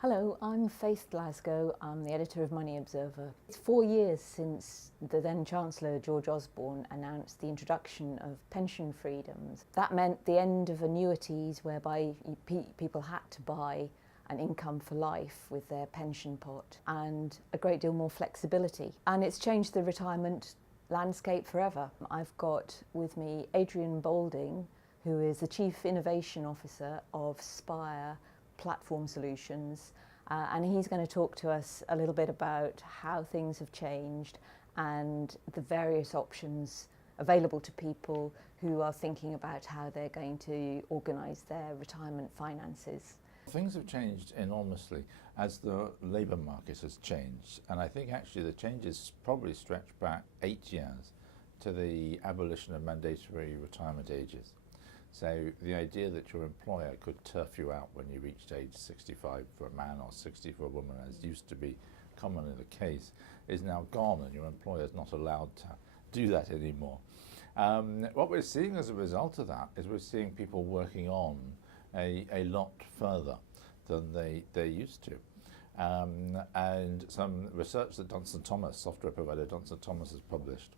Hello, I'm Faith Glasgow. I'm the editor of Money Observer. It's 4 years since the then Chancellor George Osborne announced the introduction of pension freedoms. That meant the end of annuities whereby people had to buy an income for life with their pension pot, and a great deal more flexibility. And it's changed the retirement landscape forever. I've got with me Adrian Boulding, who is the Chief Innovation Officer of Spire Platform Solutions, and he's going to talk to us a little bit about how things have changed and the various options available to people who are thinking about how they're going to organise their retirement finances. Things have changed enormously as the labour market has changed, and I think actually the changes probably stretch back 8 years to the abolition of mandatory retirement ages. So the idea that your employer could turf you out when you reached age 65 for a man or 60 for a woman, as used to be commonly the case, is now gone, and your employer is not allowed to do that anymore. What we're seeing as a result of that is we're seeing people working on a lot further than they used to. And some research that Johnson Thomas, software provider Johnson Thomas, has published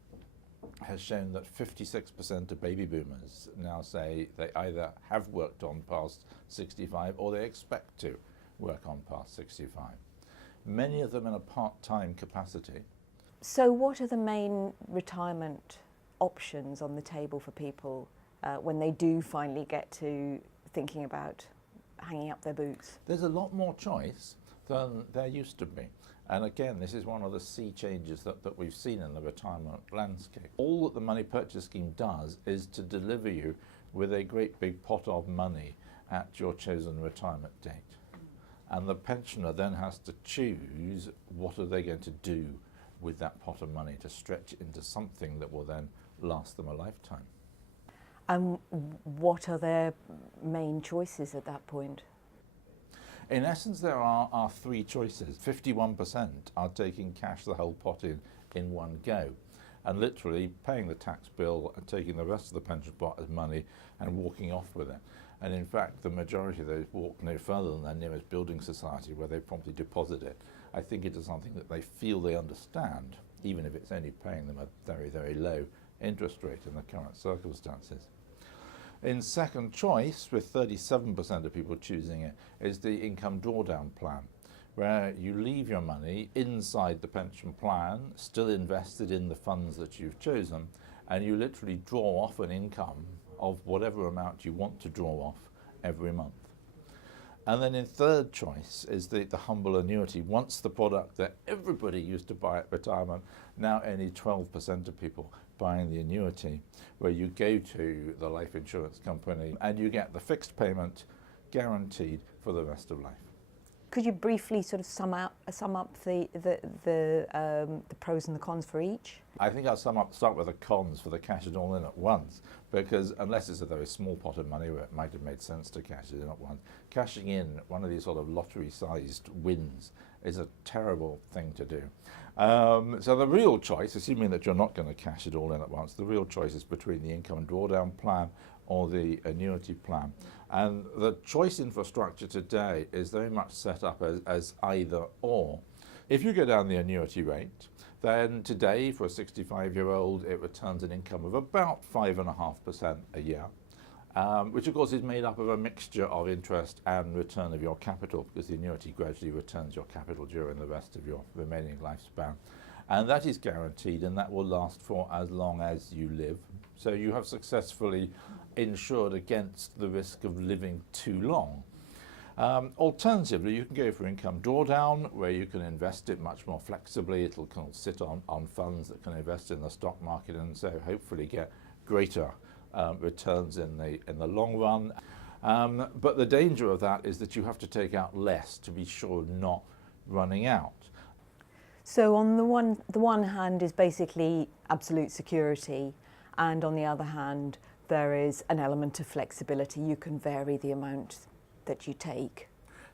has shown that 56% of baby boomers now say they either have worked on past 65 or they expect to work on past 65. Many of them in a part-time capacity. So what are the main retirement options on the table for people when they do finally get to thinking about hanging up their boots? There's a lot more choice than there used to be. And again, this is one of the sea changes that we've seen in the retirement landscape. All that the money purchase scheme does is to deliver you with a great big pot of money at your chosen retirement date. And the pensioner then has to choose what are they going to do with that pot of money to stretch it into something that will then last them a lifetime. And what are their main choices at that point? In essence, there are three choices. 51% are taking cash the whole pot in one go, and literally paying the tax bill and taking the rest of the pension pot as money and walking off with it. And in fact, the majority of those walk no further than their nearest building society, where they promptly deposit it. I think it is something that they feel they understand, even if it's only paying them a very, very low interest rate in the current circumstances. In second choice, with 37% of people choosing it, is the income drawdown plan, where you leave your money inside the pension plan, still invested in the funds that you've chosen, and you literally draw off an income of whatever amount you want to draw off every month. And then in third choice is the humble annuity. Once the product that everybody used to buy at retirement, now only 12% of people buying the annuity, where you go to the life insurance company and you get the fixed payment guaranteed for the rest of life. Could you briefly sort of sum up the pros and the cons for each? I think I'll start with the cons for the cash it all in at once, because unless it's a very small pot of money where it might have made sense to cash it in at once, cashing in one of these sort of lottery-sized wins is a terrible thing to do. So the real choice, assuming that you're not going to cash it all in at once, the real choice is between the income drawdown plan or the annuity plan. And the choice infrastructure today is very much set up as either or. If you go down the annuity rate, then today for a 65-year-old it returns an income of about 5.5% a year, which of course is made up of a mixture of interest and return of your capital, because the annuity gradually returns your capital during the rest of your remaining lifespan. And that is guaranteed, and that will last for as long as you live. So you have successfully insured against the risk of living too long. Alternatively, you can go for income drawdown, where you can invest it much more flexibly. It'll kind of sit on funds that can invest in the stock market, and so hopefully get greater returns in the long run. But the danger of that is that you have to take out less to be sure of not running out. So on the one hand is basically absolute security, and on the other hand there is an element of flexibility. You can vary the amount that you take.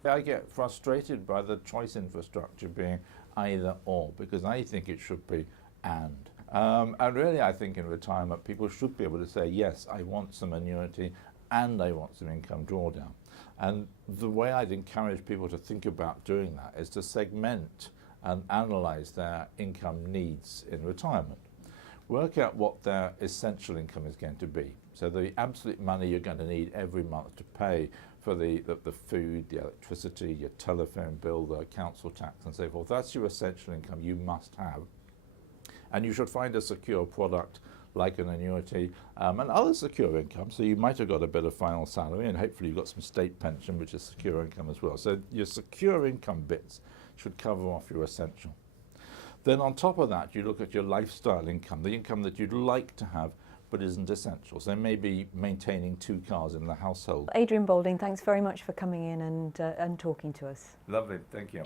I get frustrated by the choice infrastructure being either or, because I think it should be and. And really I think in retirement people should be able to say, yes, I want some annuity and I want some income drawdown. And the way I'd encourage people to think about doing that is to segment and analyse their income needs in retirement. Work out what their essential income is going to be. So the absolute money you're going to need every month to pay for the food, the electricity, your telephone bill, the council tax and so forth, that's your essential income you must have. And you should find a secure product like an annuity and other secure income. So you might have got a bit of final salary and hopefully you've got some state pension, which is secure income as well. So your secure income bits should cover off your essential. Then on top of that, you look at your lifestyle income, the income that you'd like to have but isn't essential. So maybe maintaining 2 cars in the household. Adrian Boulding, thanks very much for coming in and talking to us. Lovely, thank you.